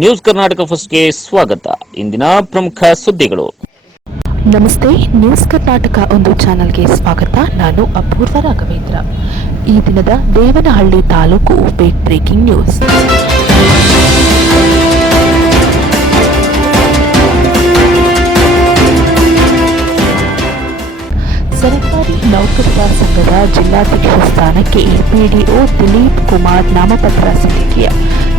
News Karnataka ಫಸ್ಟ್ಗೆ ಸ್ವಾಗತ. ಇಂದಿನ ಪ್ರಮುಖ ಸುದ್ದಿಗಳು. ನಮಸ್ತೆ, ನ್ಯೂಸ್ ಕರ್ನಾಟಕ ಒಂದು ಚಾನೆಲ್ಗೆ ಸ್ವಾಗತ. ನಾನು ಅಪೂರ್ವ ರಾಘವೇಂದ್ರ. ಈ ದಿನದ ದೇವನಹಳ್ಳಿ ತಾಲೂಕು ಬ್ರೇಕಿಂಗ್ ನ್ಯೂಸ್. ನೌಕರರ ಸಂಘದ ಜಿಲ್ಲಾಧ್ಯಕ್ಷ ಸ್ಥಾನಕ್ಕೆ ಪಿಡಿಒ ದಿಲೀಪ್ ಕುಮಾರ್ ನಾಮಪತ್ರ ಸಲ್ಲಿಕೆಯ.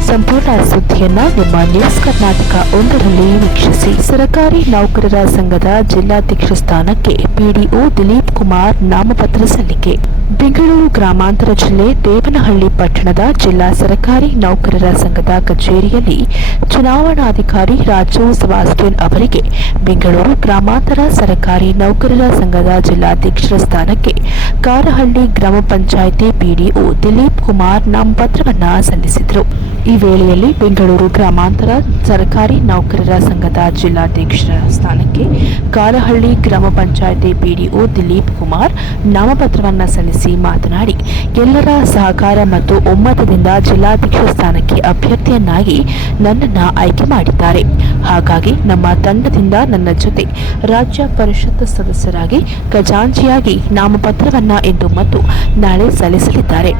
ಸಂಪೂರ್ಣ ಸುದ್ದಿಯನ್ನು ನಿಮ್ಮ ನ್ಯೂಸ್ ಕರ್ನಾಟಕ ಒಂದರಲ್ಲಿ ವೀಕ್ಷಿಸಿ. ಸರ್ಕಾರಿ ನೌಕರರ ಸಂಘದ ಜಿಲ್ಲಾಧ್ಯಕ್ಷ ಸ್ಥಾನಕ್ಕೆ ಪಿಡಿಒ ದಿಲೀಪ್ ಕುಮಾರ್ ನಾಮಪತ್ರ ಸಲ್ಲಿಕೆ. ಬೆಂಗಳೂರು ಗ್ರಾಮಾಂತರ ಜಿಲ್ಲೆ ದೇವನಹಳ್ಳಿ ಪಟ್ಟಣದ ಜಿಲ್ಲಾ ಸರ್ಕಾರಿ ನೌಕರರ ಸಂಘದ ಕಚೇರಿಯಲ್ಲಿ ಚುನಾವಣಾಧಿಕಾರಿ ರಾಜೀವ್ ಸಬಾಸ್ಟಿಯನ್ ಅವರಿಗೆ ಬೆಂಗಳೂರು ಗ್ರಾಮಾಂತರ ಸರ್ಕಾರಿ ನೌಕರರ ಸಂಘದ ಜಿಲ್ಲಾಧ್ಯಕ್ಷರ ಸ್ಥಾನಕ್ಕೆ ಕಾರಹಳ್ಳಿ ಗ್ರಾಮ ಪಂಚಾಯಿತಿ ಪಿಡಿಒ ದಿಲೀಪ್ ಕುಮಾರ್ ನಾಮಪತ್ರವನ್ನು ಸಲ್ಲಿಸಿದರು. ಈ ವೇಳೆಯಲ್ಲಿ ಬೆಂಗಳೂರು ಗ್ರಾಮಾಂತರ ಸರ್ಕಾರಿ ನೌಕರರ ಸಂಘದ ಜಿಲ್ಲಾಧ್ಯಕ್ಷರ ಸ್ಥಾನಕ್ಕೆ ಕಾರಹಳ್ಳಿ ಗ್ರಾಮ ಪಂಚಾಯಿತಿ ಪಿಡಿಒ ದಿಲೀಪ್ ಕುಮಾರ್ ನಾಮಪತ್ರವನ್ನ ಸಲ್ಲಿಸಿ ಮಾತನಾಡಿ, ಎಲ್ಲರ ಸಹಕಾರ ಮತ್ತು ಒಮ್ಮತದಿಂದ ಜಿಲ್ಲಾಧ್ಯಕ್ಷ ಸ್ಥಾನಕ್ಕೆ ಅಭ್ಯರ್ಥಿಯನ್ನಾಗಿ ನನ್ನನ್ನ ಆಯ್ಕೆ ಮಾಡಿದ್ದಾರೆ. ಹಾಗಾಗಿ ನಮ್ಮ ತಂಡದಿಂದ ನನ್ನ ಜೊತೆ ರಾಜ್ಯ ಪರಿಷತ್ ಸದಸ್ಯರಾಗಿ ಖಜಾಂಚಿಯಾಗಿ ನಾಮಪತ್ರವನ್ನ ಇಂದು ಮತ್ತು ನಾಳೆ ಸಲ್ಲಿಸಲಿದ್ದಾರೆ.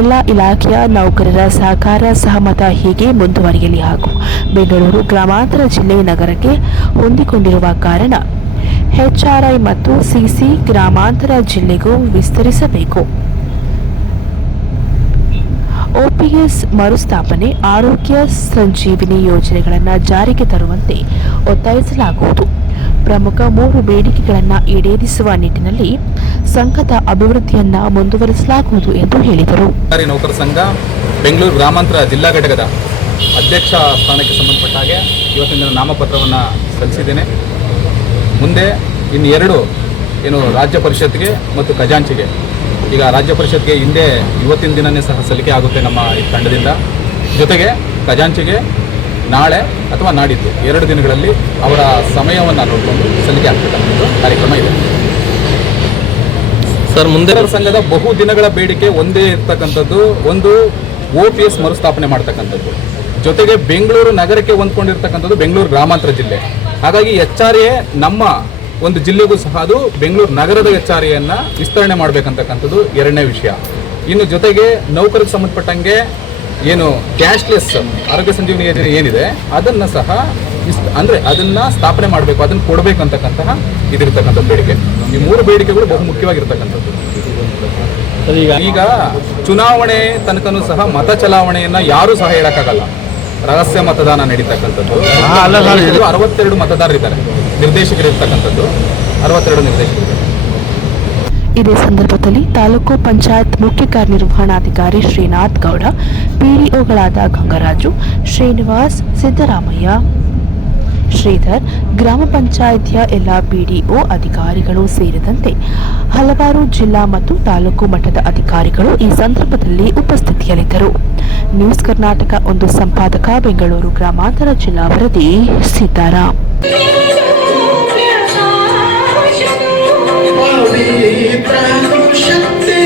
ಎಲ್ಲ ಇಲಾಖೆಯ ನೌಕರರ ಸಹಕಾರ ಸಹಮತ ಹೀಗೆ ಮುಂದುವರಿಯಲಿ ಹಾಗೂ ಬೆಂಗಳೂರು ಗ್ರಾಮಾಂತರ ಜಿಲ್ಲೆ ನಗರಕ್ಕೆ ಹೊಂದಿಕೊಂಡಿರುವ ಕಾರಣ ಎಚ್ಆರ್ಐ ಮತ್ತು ಸಿಸಿ ಗ್ರಾಮಾಂತರ ಜಿಲ್ಲೆಗೂ ವಿಸ್ತರಿಸಬೇಕು. ಒಪಿಎಸ್ ಮರುಸ್ಥಾಪನೆ, ಆರೋಗ್ಯ ಸಂಜೀವಿನಿ ಯೋಜನೆಗಳನ್ನು ಜಾರಿಗೆ ತರುವಂತೆ ಒತ್ತಾಯಿಸಲಾಗುವುದು. ಪ್ರಮುಖ ಮೂರು ಬೇಡಿಕೆಗಳನ್ನು ಈಡೇರಿಸುವ ನಿಟ್ಟಿನಲ್ಲಿ ಸಂಘದ ಅಭಿವೃದ್ಧಿಯನ್ನು ಮುಂದುವರಿಸಲಾಗುವುದು ಎಂದು ಹೇಳಿದರು. ನೌಕರ ಸಂಘ ಬೆಂಗಳೂರು ಗ್ರಾಮಾಂತರ ಜಿಲ್ಲಾ ಘಟಕದ ಅಧ್ಯಕ್ಷ ಸ್ಥಾನಕ್ಕೆ ಸಂಬಂಧಪಟ್ಟ ಹಾಗೆ ಇವತ್ತಿನ ದಿನ ನಾಮಪತ್ರವನ್ನು ಸಲ್ಲಿಸಿದ್ದೇನೆ. ಮುಂದೆ ಇನ್ನು ಎರಡು ಏನು ರಾಜ್ಯ ಪರಿಷತ್ಗೆ ಮತ್ತು ಖಜಾಂಚಿಗೆ. ಈಗ ರಾಜ್ಯ ಪರಿಷತ್ಗೆ ಹಿಂದೆ ಇವತ್ತಿನ ದಿನನೇ ಸಹ ಸಲ್ಲಿಕೆ ಆಗುತ್ತೆ ನಮ್ಮ ಈ ತಂಡದಿಂದ. ಜೊತೆಗೆ ಖಜಾಂಚಿಗೆ ನಾಳೆ ಅಥವಾ ನಾಡಿದ್ದು ಎರಡು ದಿನಗಳಲ್ಲಿ ಅವರ ಸಮಯವನ್ನು ನೋಡಿಕೊಂಡು ಸಲ್ಲಿಕೆ ಆಗ್ತಕ್ಕಂಥದ್ದು ಕಾರ್ಯಕ್ರಮ ಇದೆ. ಸರ್ ಮುಂದೆ ಸಂಘದ ಬಹು ದಿನಗಳ ಬೇಡಿಕೆ ಒಂದೇ ಇರ್ತಕ್ಕಂಥದ್ದು. ಒಂದು ಒ ಪಿ ಎಸ್ ಮರುಸ್ಥಾಪನೆ ಮಾಡ್ತಕ್ಕಂಥದ್ದು. ಜೊತೆಗೆ ಬೆಂಗಳೂರು ನಗರಕ್ಕೆ ಹೊಂದ್ಕೊಂಡಿರ್ತಕ್ಕಂಥದ್ದು ಬೆಂಗಳೂರು ಗ್ರಾಮಾಂತರ ಜಿಲ್ಲೆ. ಹಾಗಾಗಿ ಎಚ್ ಆರ್ ಎ ನಮ್ಮ ಒಂದು ಜಿಲ್ಲೆಗೂ ಸಹ ಅದು ಬೆಂಗಳೂರು ನಗರದ ಎಚ್ ಆರ್ ಎನ್ನ ವಿಸ್ತರಣೆ ಮಾಡಬೇಕಂತಕ್ಕಂಥದ್ದು ಎರಡನೇ ವಿಷಯ. ಇನ್ನು ಜೊತೆಗೆ ನೌಕರಿಗೆ ಸಂಬಂಧಪಟ್ಟಂಗೆ ಏನು ಕ್ಯಾಶ್ಲೆಸ್ ಆರೋಗ್ಯ ಸಂಜೀವನಿ ಯೋಜನೆ ಏನಿದೆ, ಅದನ್ನು ಸಹ ಇಸ್- ಅಂದ್ರೆ ಅದನ್ನ ಸ್ಥಾಪನೆ ಮಾಡಬೇಕು, ಅದನ್ನು ಕೊಡಬೇಕು ಅಂತಕ್ಕಂತಹ ಇದಿರ್ತಕ್ಕಂಥ ಬೇಡಿಕೆ. ಈ ಮೂರು ಬೇಡಿಕೆಗಳು ಬಹು ಮುಖ್ಯವಾಗಿರ್ತಕ್ಕಂಥದ್ದು ಈಗ ಚುನಾವಣೆ ತನಕನೂ ಸಹ ಮತ ಚಲಾವಣೆಯನ್ನ ಯಾರು ಸಹ ಹೇಳಕ್ಕಾಗಲ್ಲ. ರಹಸ್ಯ ಮತದಾನ ನಡೀತಕ್ಕಂಥದ್ದು. ಇದು ಅರವತ್ತೆರಡು ಮತದಾರರಿದ್ದಾರೆ ನಿರ್ದೇಶಕರು ಇರ್ತಕ್ಕಂಥದ್ದು. ಅರವತ್ತೆರಡು ನಿರ್ದೇಶಕರು ಇದೇ ಸಂದರ್ಭದಲ್ಲಿ ತಾಲೂಕು ಪಂಚಾಯತ್ ಮುಖ್ಯ ಕಾರ್ಯನಿರ್ವಹಣಾಧಿಕಾರಿ ಶ್ರೀನಾಥ್ ಗೌಡ ಪಿಡಿಒಗಳಾದ ಗಂಗರಾಜು ಶ್ರೀನಿವಾಸ್ ಸಿದ್ದರಾಮಯ್ಯ. ಶ್ರೀಧರ್, ಗ್ರಾಮ ಪಂಚಾಯಿತಿಯ ಎಲ್ಲ ಪಿಡಿಒ ಅಧಿಕಾರಿಗಳು ಸೇರಿದಂತೆ ಹಲವಾರು ಜಿಲ್ಲಾ ಮತ್ತು ತಾಲೂಕು ಮಟ್ಟದ ಅಧಿಕಾರಿಗಳು ಈ ಸಂದರ್ಭದಲ್ಲಿ ಉಪಸ್ಥಿತಿಯಲ್ಲಿದ್ದರು. ನ್ಯೂಸ್ ಕರ್ನಾಟಕ ಒಂದು ಸಂಪಾದಕ, ಬೆಂಗಳೂರು ಗ್ರಾಮಾಂತರ ಜಿಲ್ಲಾ ವರದಿ ಸೀತಾರಾಮ್ ಪವಿತ್ರ